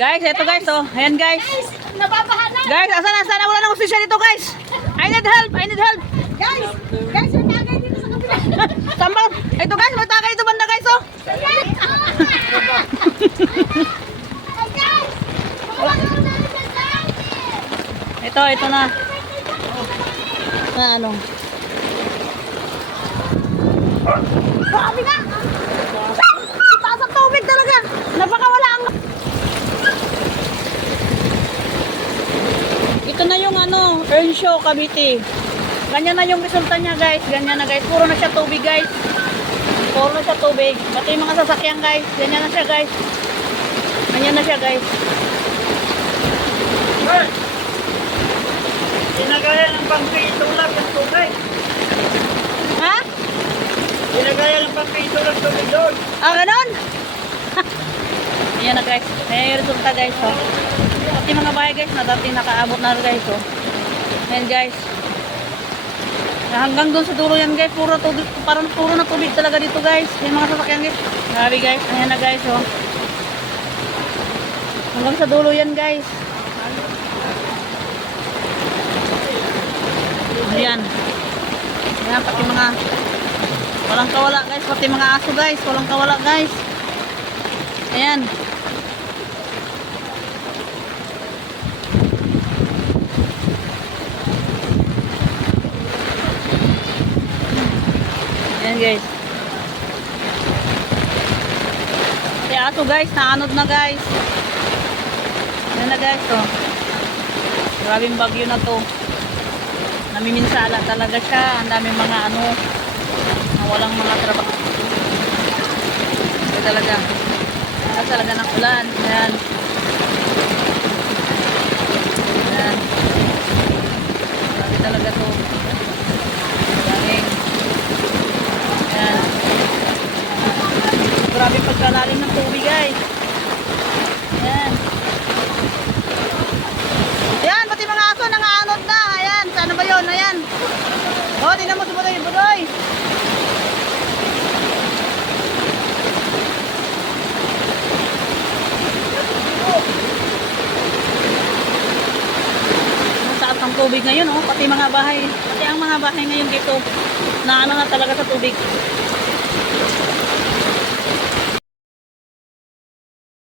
Guys, eto guys, oh. Ayan guys. Nababahala. Guys, asan? Wala nang ustisya dito guys. I need help. Guys, may tagay dito sa kabila. Sambal. Ito guys, magtagay ito banda guys, oh. Ito na. Ano? Grabe na. Taas ang tubig talaga. Napakawala ang... Ito na yung ano, Earn Show Cavite. Ganyan na yung resulta niya guys. Ganyan na guys. Puro na siya tubig guys. Puro na siya tubig. Pati yung mga sasakyan guys. Ganyan na siya guys. Ganyan na siya guys. Ginagaya ng pangpitulak ng tubig. Ha? Ginagaya ng pangpitulak ng tubig doon. Ah, ganon? Ayan na guys. Ayan yung resulta guys. Oh. Pati mga bahay guys na dati nakaabot na guys. Oh. Ayan guys. Hanggang doon sa dulo yan guys. Puro tubig. Parang puro na tubig talaga dito guys. Yung mga sasakyan guys. Grabe guys. Ayan na guys. Oh. Hanggang sa dulo yan guys. Ayan. Ayan pati mga walang kawala guys. Pati mga aso guys. Walang kawala guys. Ayan. Ayan guys. Si aso guys. Naanod na guys. Ayan na guys. Oh. Grabing bagyo na to. Namiminsala talaga siya. Ang daming mga ano. Walang mga trabaho. Ito talaga. Ito talaga ng ulan. Ayan. Ayan. Grabe talaga to. Galing. Ayan. Grabe pagkalalim ng tubig guys. Ayan. Ayan. Pati mga aso nangaanod na. Ayan. Saan ba yun? Ayan. O, tingnan mo si Budoy. Taas ang tubig ngayon, oh. Pati mga bahay. Pati ang mga bahay ngayon dito na ano na talaga sa tubig.